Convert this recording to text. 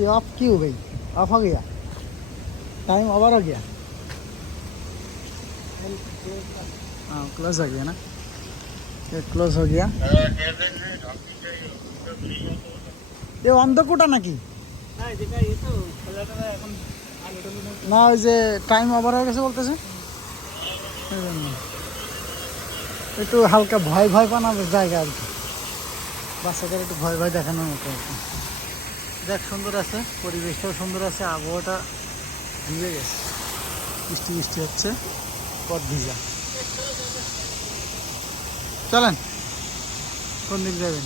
ये ऑफ क्यों हो गई? ऑफ हो गया, टाइम ओवर हो गया। हाँ क्लोज हो गया ना, ये क्लोज हो गया। ये অন্ধকূটা নাকি? না ওই যে টাইম ওভার হয়ে গেছে বলতেছে, এই জন্য একটু হালকা ভয় ভয় পানার জায়গা আর কি, বাচ্চাদের একটু ভয় ভয় দেখানোর মতো আর কি। দেখ সুন্দর আছে, পরিবেশটাও সুন্দর আছে, আবহাওয়াটা ভিজে গেছে, বৃষ্টি বৃষ্টি হচ্ছে, পথ ভিজা। চলেন কোন দিক যাবেন?